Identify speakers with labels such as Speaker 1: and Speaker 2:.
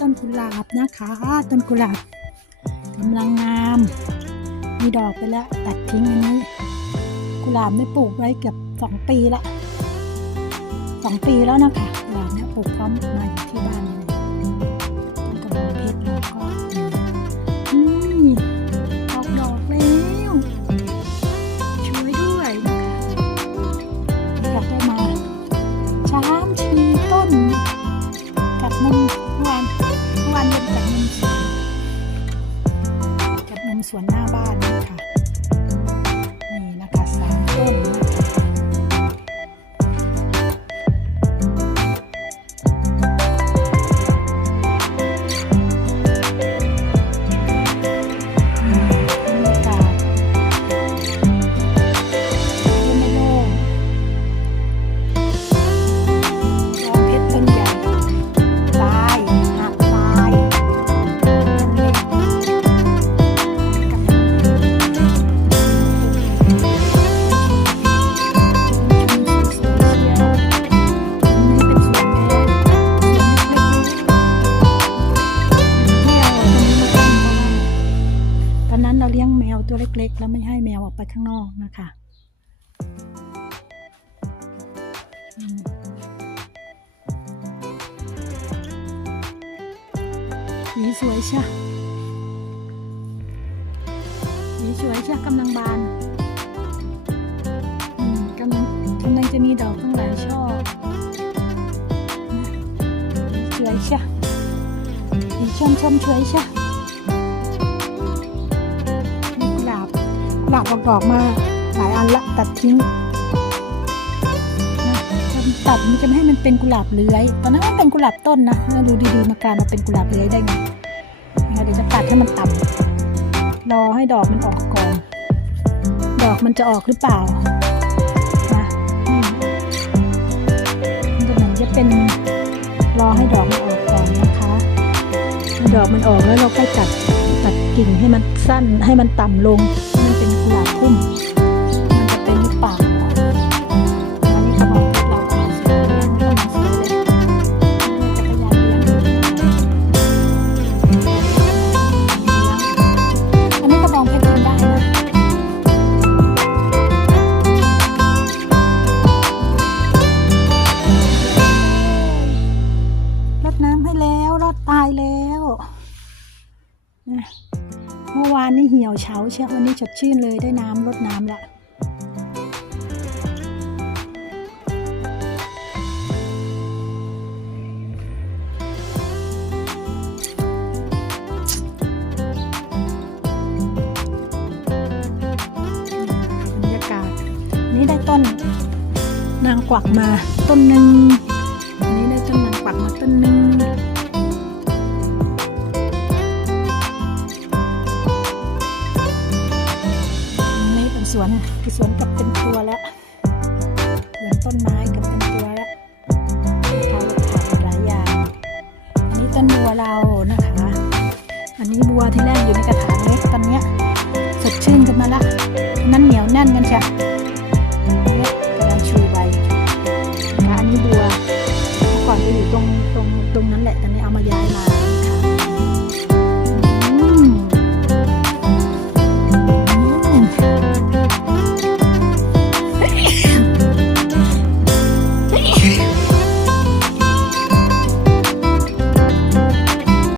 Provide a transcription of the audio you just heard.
Speaker 1: ต้นกุหลาบนะคะ ต้นกุหลาบกำลังงาม มีดอกไปแล้วตัดทิ้งอันนี้ กุหลาบได้ปลูกไว้เกือบสองปีละสองปีแล้วนะคะกุหลาบเนี่ยปลูกพร้อมมาอยู่ที่บ้านนี่เลยกระบอกเพชรแล้วก็ สวนหน้าบ้านนะคะ เราเลี้ยงแมวตัวเล็ก ๆ แล้วไม่ให้แมวออกไปข้างนอกนะคะอืมสีสวยใช่สีสวยใช่กำลังบานกำลังกำลังจะมีดอกตั้งหลายช่อนะสีสวยใช่สีชมชมสวยใช่ ลาบออกอกมาหลายอันละตัดทิ้งจะตัดมันจะไม่ให้มันเป็นกุหลาบเลื้อย ตอนนั้นมันเป็นกุหลาบต้นนะแล้วดูดีๆมาการมาเป็นกุหลาบเลื้อยได้ไงเดี๋ยวจะตัดให้มันต่ำรอให้ดอกมันออกก่อน ดอกมันจะออกหรือเปล่านะมันจะเหมือนจะเป็นรอให้ดอกมันออกก่อนนะคะดอกมันออกแล้วเราก็ตัดตัดกิ่งให้มันสั้นให้มันต่ำลง เป็นกุหลาบพุ่มมันจะเป็นหรือเปล่าอันนี้กระบอกเพชรเรากำลังสวยเลยกำลังสวยเลยจักรยานเลี้ยงอันนี้กระบองเพชรเดินได้นะรดน้ำให้แล้วรดตายแล้วนะ มื่อวานนี่เหี่ยวเฉาเชียววันนี้สดชื่นเลยได้น้ำรดน้ำละบรรยากาศ นี่ได้ต้น นางกวักมาต้นหนึ่งอันนี้ได้ต้นนางกวักมาต้นหนึ่ง สวนกับเป็นตัวแล้วสวนต้นไม้กับเป็นตัวแล้วเขาขายหลายอย่าง อันนี้ต้นบัวเรานะคะ อันนี้บัวที่แรกอยู่ในกระถางเล็กตอนเนี้ยสดชื่นกันมาละนั่นเหนียวแน่นกันเชียวเนี่ยกำลังชูใบนะคะอันนี้บัวเมื่อก่อนจะอยู่ตรงตรงตรงนั้นแหละแต่นี้เอามาย้ายมา